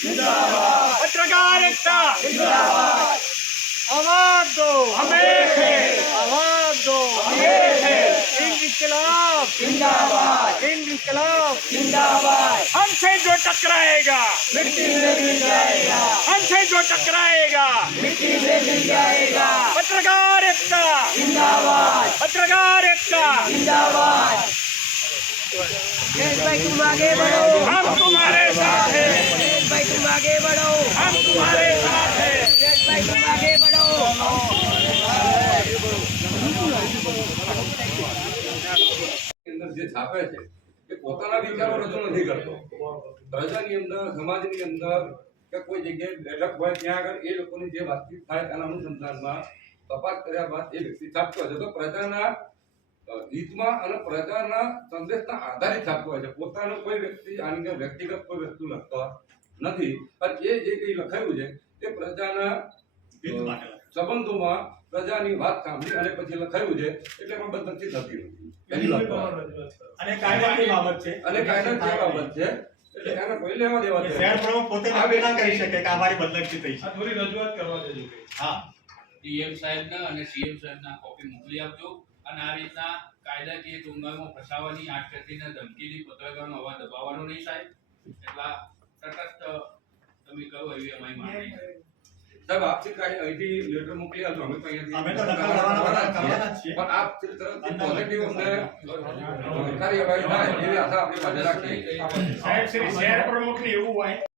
जिंदाबाद, पत्रकार एकता जिंदाबाद, आवाज दो हमें है, आवाज दो हमें है, इनकलाब जिंदाबाद, इनकलाब जिंदाबाद, हमसे जो टकराएगा मिट्टी में मिल जाएगा, हमसे जो टकराएगा मिट्टी में मिल जाएगा, पत्रकार एकता जिंदाबाद, पत्रकार एकता जिंदाबाद, भाई तुम आगे बढ़ो, हम तुम्हारे साथ हैं, भाई तुम आगे बढ़ो, हम तुम्हारे साथ हैं, भाई तुम आगे बढ़ो। અંદર જે છાપે છે એ પોતાના વિચારો રજૂ નથી કરતો. પ્રજાની અંદર, સમાજની અંદર કે કોઈ જગ્યાએ બેઠક હોય ત્યાં આગળ એ લોકોની જે વાતચીત થાય તેના અનુસંધાનમાં તપાસ કર્યા બાદ એ વ્યક્તિ છાપતો હોય છે. તો પ્રજાના હિતમાં અને પ્રજાના સંદેશના આધારિત છાપતો હોય છે. પોતાનો કોઈ વ્યક્તિ આની અંદર વ્યક્તિગત કોઈ વસ્તુ લખતો નથી. અને એ જે કંઈ લખાયું છે તે પ્રજાના સંબંધોમાં પ્રજાની વાત સાંભળી અને પછી લખાયું છે એટલે એમાં બદનક્ષી થતી નથી. પહેલી વાત અને કાયદાની બાબત છે, અને કાયદાકીય બાબત છે એટલે એને કોઈ લેવા દેવા નથી. શહેર પ્રમુખ પોતે દાવી ના કરી શકે કે અમારી બદનક્ષી થઈ છે. આ થોડી રજૂઆત કરવા દેજો. હા, ડીએમ સાહેબને અને સીએમ સાહેબના કોપી મોકલી આપજો અને આ રીતના કાયદાકીય ટુંગામાં ફસાવાની આટકતીને ધમકીની પત્રકારનો અવાજ દબાવવાનો નહીં સાહેબ. એટલા તટસ્થ તમે કહો એવી અમારી માંગણી છે. સાહેબ આપથી કાંઈ અહીંથી લેટર મોકલી આપજો. અમે તો અહીંયાથી અમે તો નકલ કરવાના જ છીએ. પણ આપ તરફથી પોઝિટિવ અમને કાર્યવાહી થાય એવી આશા આપણી પાસે રાખીએ. સાહેબ શ્રી શહેર પ્રમુખને એવું હોય